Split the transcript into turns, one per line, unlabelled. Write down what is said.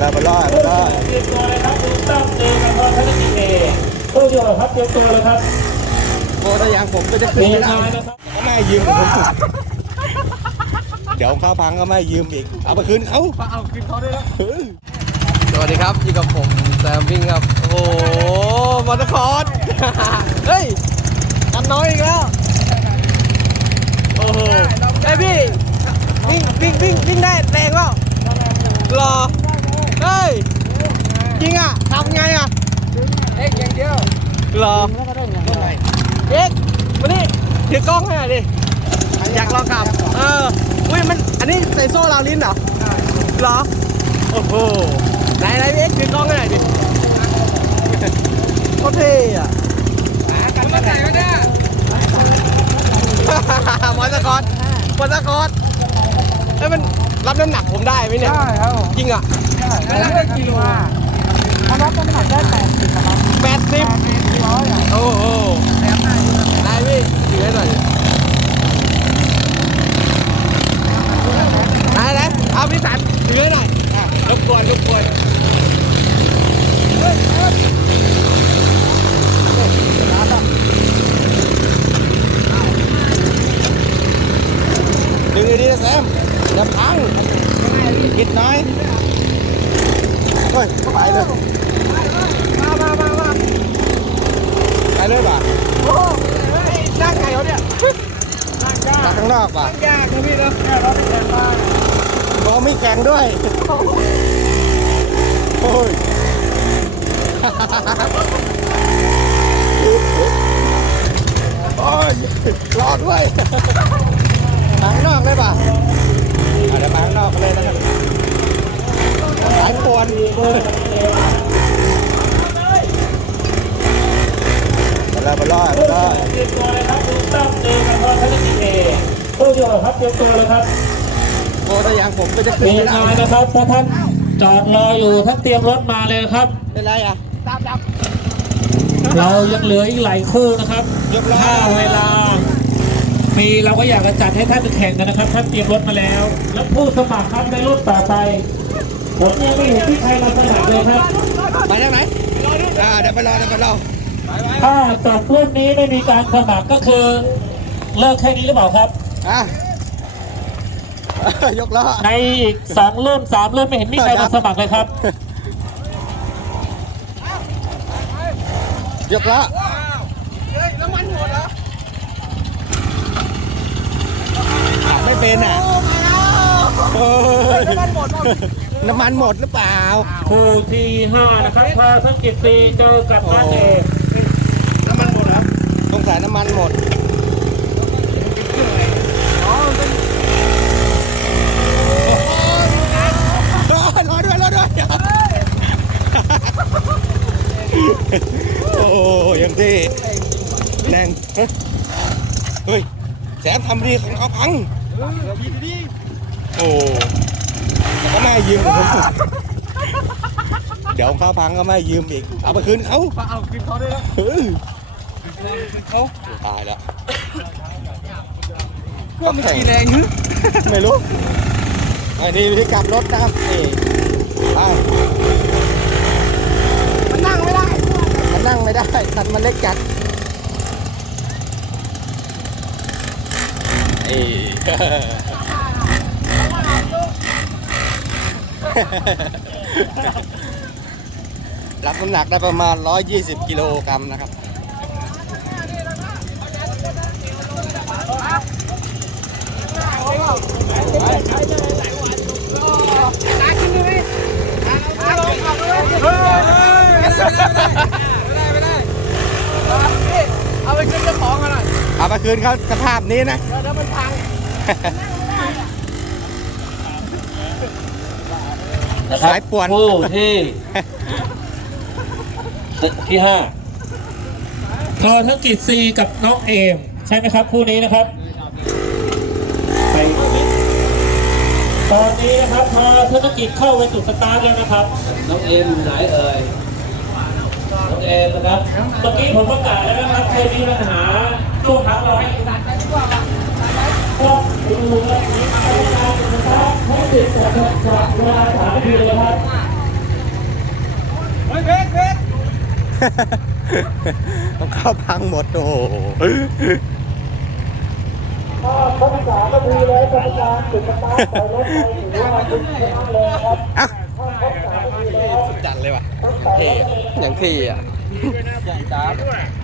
แล้วไปรอดไปรอด
เตรียมตัวเลยครับคุณตั้มเจอกับพรธนกิจเอตู้อยู่ครับเตรียมตัวเลยครับ
โอ้ถ้าอย่างผมก็จะขึ้นไม่ได้ก็ไม่ยืมผมเดี๋ยวข้าวพังก็ไม่ยืมอีกเอาไปคืนเขา
เอาคืนเขาได้แล้ว
สวัสดีครับอยู่กับผมแซมวิ่งครับโอ้โหมอเตอร์คอร์สเฮ้ยกันน้อยอีกแล้วโอ้โหไอพี่วิ่งได้แรงเปล่ารอเฮ้ยจริงอ่ะทำไงอ่ะ
เอ็กอย่างเดียว
รอเอ็กมานี่ถือกล้องให้หน่อยดิอยากลองขับอุ้ยมันอันนี้ใส่โซ่ราวลิ้นเหรอเหรอโอ้โหไหนเอ็กถือกล้องให้หน่อยดิโคตรเท่อะ
กันมาไหนวะเนี่ย
มอเตอร์คอร์สเอ้ยมันรับน้ำหนักผมได้ไหมเนี่ย
ได้ครับ
จริงอ่ะ
ได้กิโลเขารับน้ำหนักได้80ครับ
80โอ้โหได้พี่ถือให้หน่อยได้เอาพี่สันถือให้หน่อยรบกวนดึงดีๆนะแซมอย่าพังกิดน้อยเฮ้ยไปเลย
มา
ไปเลยป่ะ
โอ้ยนั่งไงวะเนี่ย
มาข้างนอกป่ะ
ยากนะพี่เนาะเราไม่แข่งมา
โอ้ไม่แข่งด้วยโอ้ยโอ้ยรอดด้วยมาข้างนอกได้ป่ะเดี๋ยวมาข้างนอกไปเลยนะครับสายปวนไปรอด
เตรียมตัวเลยครับคุณตั้มเจอกับพรธนกิจเอตู้อยู่ครับเตรียมตัวเลยครับ
โอ้ถ้าอย่างผมก็จะขึ้น
มี
ไม่ได้
งานนะครับเพราะท่านจอดรออยู่ท่านเตรียมรถมาเลยครับ
เป็นไรอ่ะ
เรายังเหลืออีกหลายคู่นะครับถ้าเวลามีเราก็อยากจะจัดให้ท่านแข่งกันนะครับท่านเตรียมรถมาแล้วแล้วผู้สมัครครับในรุ่นต่อไปผมยังไม่เห็นที่ใครมาสมัครเลยครับ
ไปทางไหนเดี๋ยวไปรอ
ถ้าจบรุ่นนี้ไม่มีการสมัครก็คือเลิกแค่นี้หรือเปล่าครับ
ยกล้อ
ในอีก2 รุ่น 3 รุ่นไม่เห็นมีใครมาสมัครเลยครับ
ยกล้อ
น้ำมันหมดเหรอ
ขับไม่เป็นอ่ะน้ำมันหมดหรือเปล่า
คู่ที่5นะครับพรธนกิจ4เจอกับบ้านเอก
น้ำมันหมดครับสงสัยน้ำมันหมดรอด้วยโอ้ยังที่แรงเฮ้ยแสมทำดีของเขาพังโอ้ก็ไม่ยืมผมเดี๋ยวเขาพังก็ไม่ยืมอีกเอาไปคืนเขา
เอาคืนเขาได้แล้วเขา
ตายแล้ว
เครื่องมันกี่แรง
ไม่รู้อันนี้วิธีกลับรถนะครับนี่
มันนั่งไม่ได้
คันมันเล็กจัดรับน้ำหนักได้ประมาณ120 กิโลกรัมนะครับ
เอาไปคืนเจ้าของกันหน่อย
เอาไปคืนเขาสภาพนี้นะ
เดี๋ยวมันพัง
สายป่วน
คู่ที่5พรธนกิจซีกับน้องเอมใช่ไหมครับคู่นี้นะครับไปตอนนี้นะครับพรธนกิจเข้าไปจุดสตาร์ทแล้วนะครับน้องเอมไหนเอ่ยน้องเอมนะครับเมื่อกี้ผมประกาศแล้วนะครับใครมีปัญหาช่วงพักเราให้ก็ดูแลให้ติดกับเวลา3 นาทีเลยครับ
ต้องเข้าพังหมดโอ้โห
ครบ3 นาทีแล้วกรรมการปิดสตาร์ทปล่อยรถไปถือว่าคุณชนะเลยครับ
อ่ะ
ครบ3 นาทีแล้ว
สุดจัดเลยว่ะเท่อย่างเท่อะ
ใหญ่จ้า